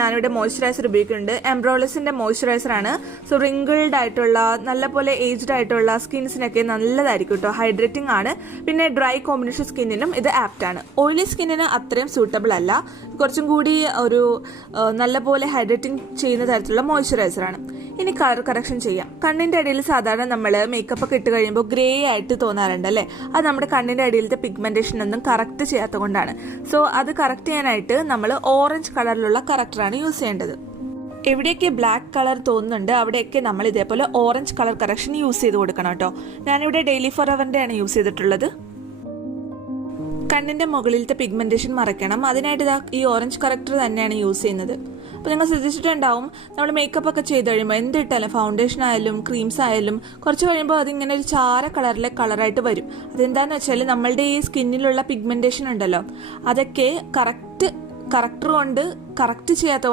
ഞാനിവിടെ മോയ്സ്ചറൈസർ ഉപയോഗിക്കുന്നുണ്ട്. എംബ്രോളസിന്റെ മോയ്സ്ചറൈസർ ആണ്. സോ റിങ്കിൾഡ് ആയിട്ടുള്ള നല്ലപോലെ ഏജ്ഡ് ആയിട്ടുള്ള സ്കിൻസിനൊക്കെ നല്ലതായിരിക്കും കേട്ടോ. ഹൈഡ്രേറ്റിംഗ് ആണ്. പിന്നെ ഡ്രൈ കോമ്പിനേഷൻ സ്കിന്നിനും ഇത് ആപ്റ്റ് ആണ്. ഓയിലി സ്കിന്നിന് അത്രയും സൂട്ടബിൾ അല്ല. കുറച്ചും കൂടി ഒരു നല്ലപോലെ ഹൈഡ്രേറ്റിംഗ് ചെയ്യുന്ന തരത്തിലുള്ള മോയ്സ്ചറൈസർ ആണ്. ഇനി കളർ കറക്ഷൻ ചെയ്യാം. കണ്ണിന്റെ അടിയിൽ സാധാരണ നമ്മൾ മേക്കപ്പ് ഒക്കെ ഇട്ട് കഴിയുമ്പോൾ ഗ്രേ ആയിട്ട് തോന്നാറുണ്ട് അല്ലേ? അത് നമ്മുടെ കണ്ണിന്റെ അടിയിലത്തെ പിഗ്മെന്റേഷൻ ഒന്നും കറക്റ്റ് ചെയ്യാത്ത കൊണ്ടാണ്. സോ അത് കറക്റ്റ് ചെയ്യാനായിട്ട് നമ്മൾ ഓറഞ്ച് കളറിലുള്ള കറക്ടറാണ് യൂസ് ചെയ്യേണ്ടത്. എവിടെയൊക്കെ ബ്ലാക്ക് കളർ തോന്നുന്നുണ്ട് അവിടെയൊക്കെ നമ്മൾ ഇതേപോലെ ഓറഞ്ച് കളർ കറക്ഷൻ യൂസ് ചെയ്ത് കൊടുക്കണം കേട്ടോ. ഞാനിവിടെ ഡെയിലി ഫോർ എവറിന്റെ ആണ് യൂസ് ചെയ്തിട്ടുള്ളത്. കണ്ണിന്റെ മുകളിലത്തെ പിഗ്മെന്റേഷൻ മറയ്ക്കണം. അതിനായിട്ട് ഈ ഓറഞ്ച് കറക്ടർ തന്നെയാണ് യൂസ് ചെയ്യുന്നത്. അപ്പോൾ നിങ്ങൾ ശ്രദ്ധിച്ചിട്ടുണ്ടാവും, നമ്മൾ മേക്കപ്പ് ഒക്കെ ചെയ്ത് കഴിയുമ്പോൾ എന്തിട്ടാലും ഫൗണ്ടേഷൻ ആയാലും ക്രീംസ് ആയാലും കുറച്ച് കഴിയുമ്പോൾ അതിങ്ങനെ ഒരു ചാര കളറിലെ കളറായിട്ട് വരും. അതെന്താണെന്ന് വെച്ചാൽ നമ്മളുടെ ഈ സ്കിന്നിലുള്ള പിഗ്മെന്റേഷൻ ഉണ്ടല്ലോ, അതൊക്കെ കറക്റ്റ് കറക്ടർ കൊണ്ട് കറക്റ്റ് ചെയ്യാത്ത